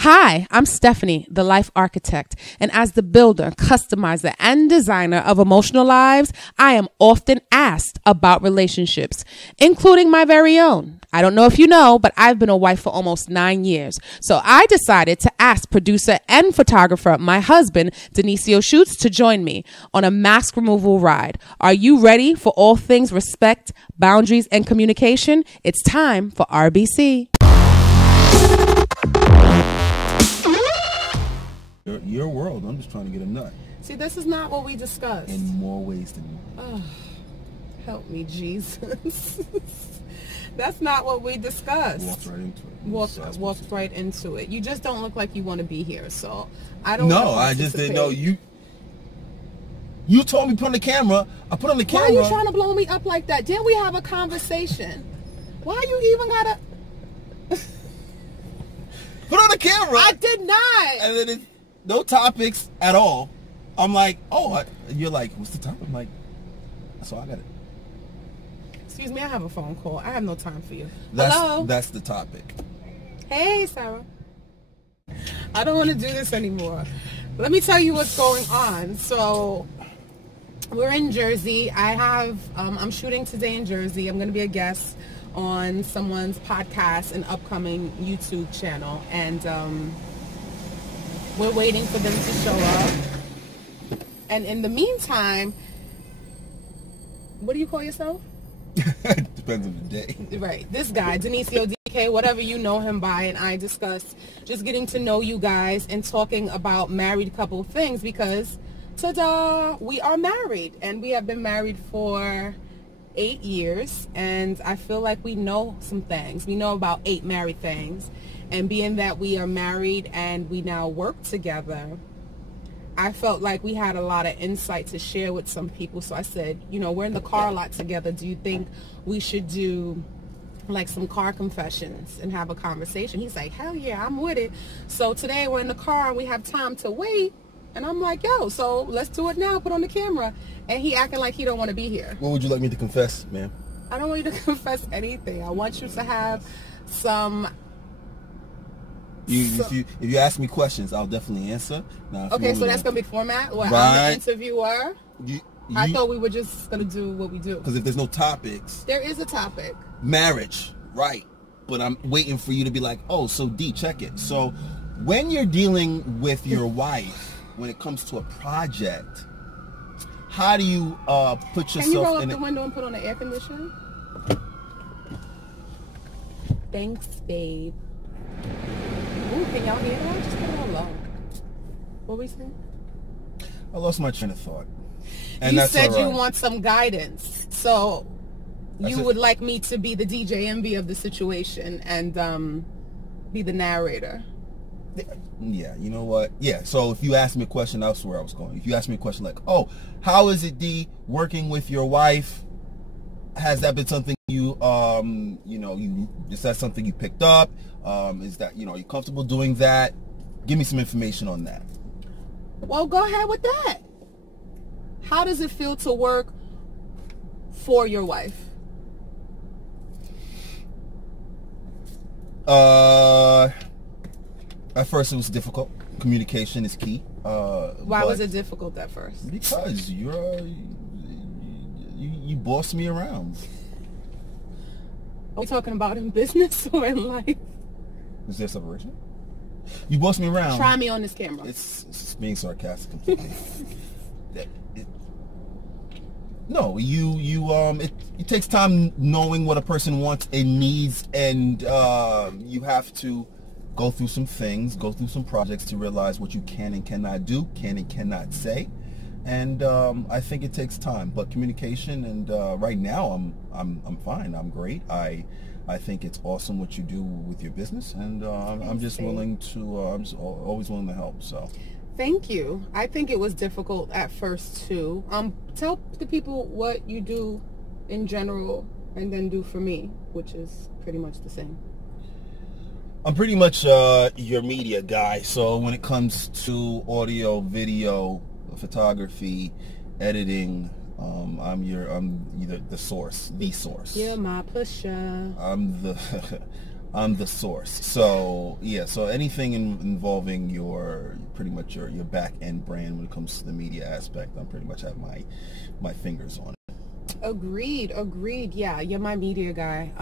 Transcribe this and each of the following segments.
Hi, I'm Stefanie, the life architect, and as the builder, customizer, and designer of emotional lives, I am often asked about relationships, including my very own. I don't know if you know, but I've been a wife for almost 9 years. So I decided to ask producer and photographer, my husband, Denicio Shoots, to join me on a mask removal ride. Are you ready for all things respect, boundaries, and communication? It's time for RBC. Your world. I'm just trying to get a nut. See, this is not what we discussed. In more ways than one. Oh, help me, Jesus. That's not what we discussed. Walked right into it. Walked right into it. You just don't look like you want to be here, so I don't. No, I just didn't know you. You told me put on the camera. I put on the camera. Why are you trying to blow me up like that? Didn't we have a conversation? Why you even gotta put on the camera? I did not. And then it's no topics at all. I'm like, oh, you're like, what's the topic? I'm like, so I got it. Excuse me, I have a phone call. I have no time for you. Hello? That's the topic. Hey, Sarah. I don't want to do this anymore. Let me tell you what's going on. So, we're in Jersey. I'm shooting today in Jersey. I'm going to be a guest on someone's podcast and upcoming YouTube channel. And we're waiting for them to show up. And in the meantime, what do you call yourself? Depends on the day. Right. This guy, Denicio DK, whatever you know him by, and I discussed just getting to know you guys and talking about married couple things because, ta-da, we are married. And we have been married for 8 years. And I feel like we know some things. We know about 8 married things. And being that we are married and we now work together, I felt like we had a lot of insight to share with some people. So I said, you know, we're in the car a lot together. Do you think we should do like some car confessions and have a conversation? He's like, hell yeah, I'm with it. So today we're in the car and we have time to wait. And I'm like, yo, so let's do it now. Put on the camera. And he acting like he don't want to be here. What would you like me to confess, ma'am? I don't want you to confess anything. I want you to have some... If you ask me questions, I'll definitely answer. Now, okay, so that's gonna be format. What, right. I'm the interviewer. I thought we were just gonna do what we do. Because if there's no topics, there is a topic. Marriage, right? But I'm waiting for you to be like, oh, so D, check it. So when you're dealing with your wife, when it comes to a project, how do you put yourself? Can you roll up the window and put on the air conditioner? Thanks, babe. Ooh, can y'all hear that? Just put it on low. What were we saying? I lost my train of thought. And you that's said right. You want some guidance. So you would like me to be the DJ MV of the situation and be the narrator. Yeah, you know what? Yeah, so if you ask me a question, that's where I was going. If you ask me a question like, oh, how is it, D, working with your wife? Has that been something you, is that something you picked up? Is that, are you comfortable doing that? Give me some information on that. Well, go ahead with that. How does it feel to work for your wife? At first it was difficult. Communication is key. Why was it difficult at first? Because you boss me around. Are we talking about in business or in life? Is there separation? You boss me around. Try me on this camera. It's being sarcastic completely. No, it takes time knowing what a person wants and needs, and you have to go through some things, go through some projects to realize what you can and cannot do, can and cannot say. And I think it takes time, but communication, and right now I'm fine. I'm great. I think it's awesome what you do with your business, and I'm just willing to. I'm just always willing to help. So. Thank you. I think it was difficult at first too. Tell the people what you do in general, and then do for me, which is pretty much the same. I'm pretty much your media guy. So when it comes to audio, video, photography, editing, I'm the source. You're my pusher. I'm I'm the source. So yeah, so anything involving your pretty much your back end brand when it comes to the media aspect, I pretty much have my fingers on it. Agreed. Yeah, you're my media guy.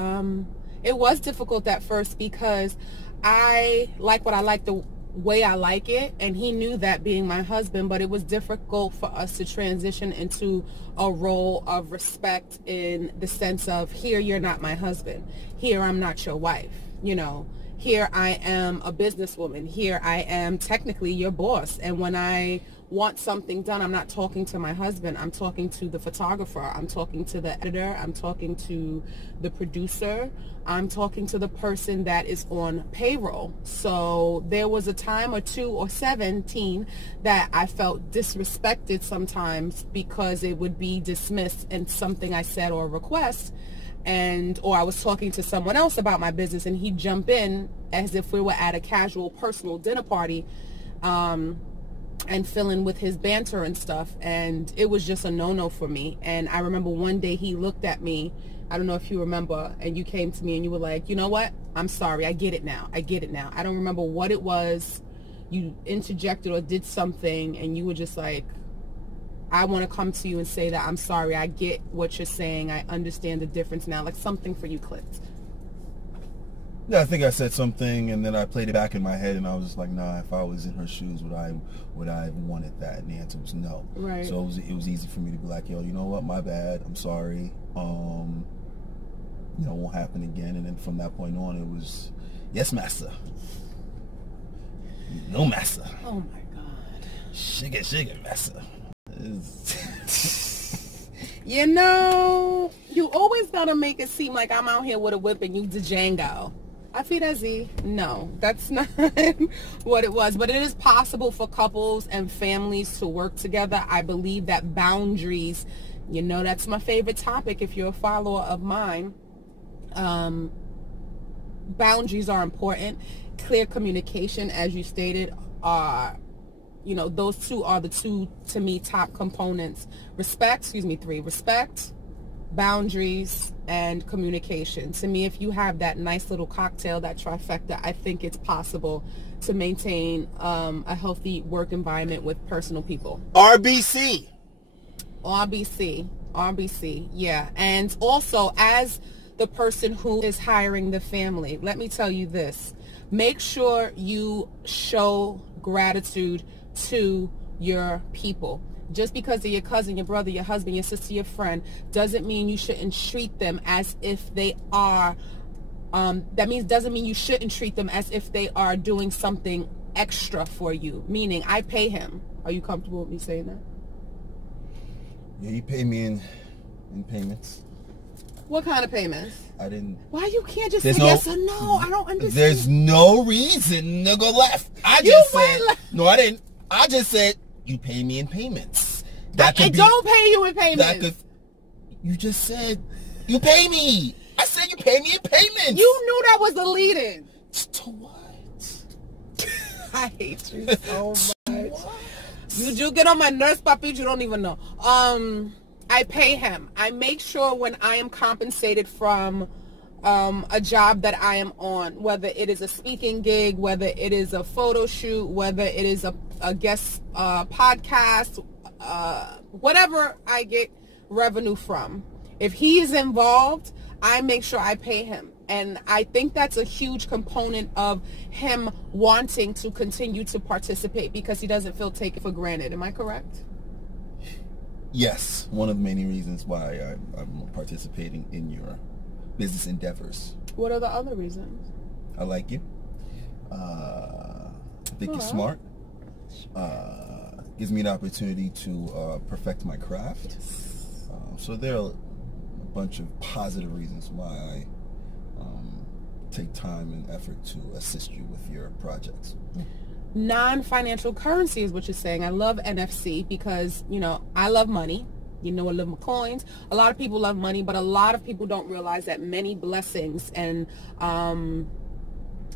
It was difficult at first because I like what I like the way I like it, and he knew that, being my husband, but it was difficult for us to transition into a role of respect, in the sense of, here you're not my husband, here I'm not your wife, you know, here I am a businesswoman, here I am technically your boss, and when I want something done, I'm not talking to my husband, I'm talking to the photographer, I'm talking to the editor, I'm talking to the producer, I'm talking to the person that is on payroll. So there was a time or 2 or 17 that I felt disrespected sometimes because it would be dismissed in something I said or request, or I was talking to someone else about my business and he'd jump in as if we were at a casual personal dinner party, and fill in with his banter and stuff, and it was just a no-no for me. And I remember one day he looked at me, I don't know if you remember, and you came to me and you were like, you know what, I'm sorry, I get it now. I don't remember what it was. You interjected or did something, and you were just like, I want to come to you and say that I'm sorry, I get what you're saying, I understand the difference now, like something for you clicked. Yeah, I think I said something, and then I played it back in my head, and I was just like, nah, if I was in her shoes, would I have wanted that? And the answer was no. Right. So it was easy for me to be like, yo, you know what, my bad, I'm sorry. You know, it won't happen again. And then from that point on, it was, yes, master. No, master. Oh my God. Shigga, master. You know, you always gotta make it seem like I'm out here with a whip and you Django. I feel that Z. No, that's not what it was. But it is possible for couples and families to work together. I believe that boundaries, you know, that's my favorite topic if you're a follower of mine. Boundaries are important. Clear communication, as you stated, are, you know, those two are the two, to me, top components. Respect, boundaries, and communication. To me, if you have that nice little cocktail, that trifecta, I think it's possible to maintain a healthy work environment with personal people. RBC, yeah. And also, as the person who is hiring the family, let me tell you this. Make sure you show gratitude to your people. Just because they're your cousin, your brother, your husband, your sister, your friend, doesn't mean you shouldn't treat them as if they are, doesn't mean you shouldn't treat them as if they are doing something extra for you. Meaning, I pay him. Are you comfortable with me saying that? Yeah, you pay me in payments. What kind of payments? I didn't. Why you can't just say yes or no? I don't understand. There's no reason to go left. I just said, no, I didn't. I just said, you pay me in payments. Don't pay you in payments. You just said, you pay me. I said you pay me in payments. You knew that was the lead-in. To what? I hate you so much. You do get on my nerves, papi. You don't even know. I pay him. I make sure when I am compensated from a job that I am on, whether it is a speaking gig, whether it is a photo shoot, whether it is a guest podcast, whatever I get revenue from. If he is involved, I make sure I pay him. And I think that's a huge component of him wanting to continue to participate because he doesn't feel taken for granted. Am I correct? Yes, one of the many reasons why I'm participating in your business endeavors. What are the other reasons? I like you. I think you're smart. Gives me an opportunity to perfect my craft. So there are a bunch of positive reasons why I take time and effort to assist you with your projects. Non-financial currency is what you're saying. I love NFC because, you know, I love money. You know, I love my coins. A lot of people love money, but a lot of people don't realize that many blessings and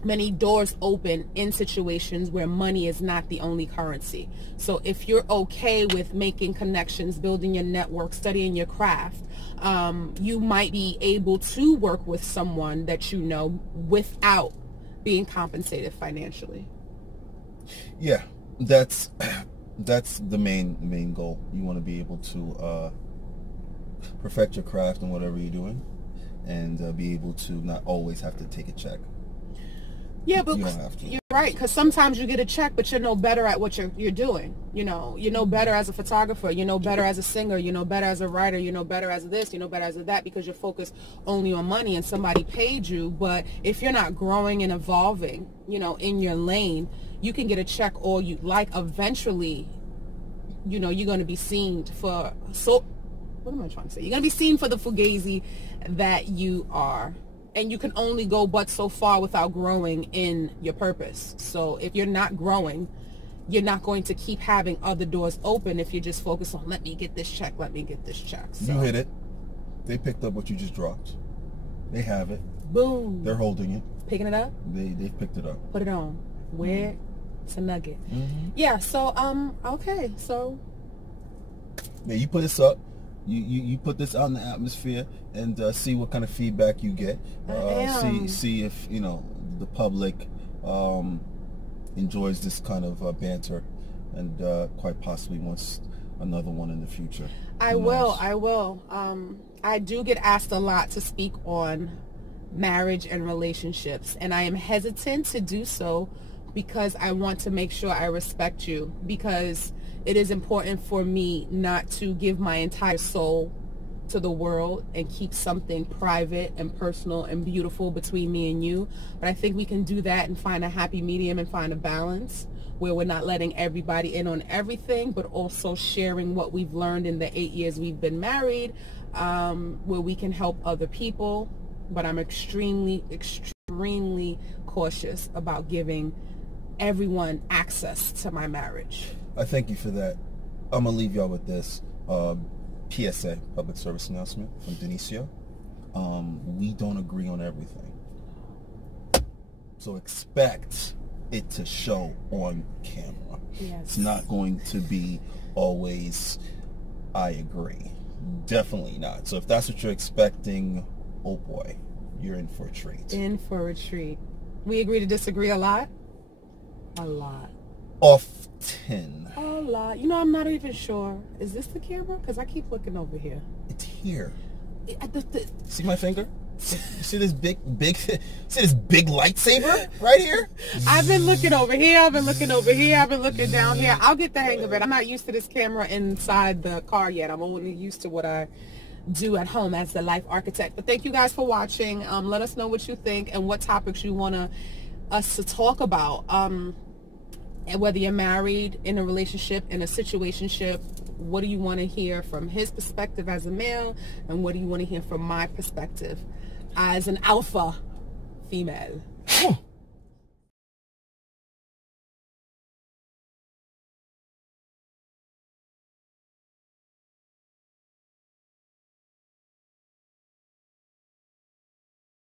many doors open in situations where money is not the only currency. So if you're okay with making connections, building your network, studying your craft, you might be able to work with someone that you know without being compensated financially. Yeah, that's the main goal. You want to be able to perfect your craft in whatever you're doing, and be able to not always have to take a check. Yeah, but you don't have to. You're right, because sometimes you get a check, but you're no better at what you're doing. You know better as a photographer, you know better as a singer, you know better as a writer, you know better as this, you know better as that, because you're focused only on money and somebody paid you. But if you're not growing and evolving, in your lane, you can get a check all you like. Eventually, you're going to be seen for, what am I trying to say? You're going to be seen for the fugazi that you are. And you can only go but so far without growing in your purpose. So if you're not growing, you're not going to keep having other doors open if you're just focused on, let me get this check, let me get this check. So, you hit it. They picked up what you just dropped. They have it. Boom. They're holding it. Picking it up? They picked it up. Put it on. Where? It's a nugget. Yeah, so, okay, so. Yeah, you put this up. You put this out in the atmosphere and see what kind of feedback you get. See if the public enjoys this kind of banter, and quite possibly wants another one in the future. I will. I do get asked a lot to speak on marriage and relationships, and I am hesitant to do so because I want to make sure I respect you, because it is important for me not to give my entire soul to the world and keep something private and personal and beautiful between me and you. But I think we can do that and find a happy medium and find a balance where we're not letting everybody in on everything, but also sharing what we've learned in the 8 years we've been married, where we can help other people. But I'm extremely, extremely cautious about giving everyone access to my marriage. I thank you for that. I'm going to leave y'all with this. PSA, public service announcement from Denicio. We don't agree on everything. So expect it to show on camera. Yes. It's not going to be always, I agree. Definitely not. So if that's what you're expecting, oh boy, you're in for a treat. In for a treat. We agree to disagree a lot? A lot. Often. A lot. I'm not even sure. Is this the camera? Because I keep looking over here. It's here. See my finger? You see this big lightsaber right here? I've been looking over here. I've been looking over here. I've been looking down here. I'll get the hang of it. I'm not used to this camera inside the car yet. I'm only used to what I do at home as the life architect. But thank you guys for watching. Let us know what you think and what topics you want us to talk about. And whether you're married, in a relationship, in a situationship, what do you want to hear from his perspective as a male, and what do you want to hear from my perspective as an alpha female?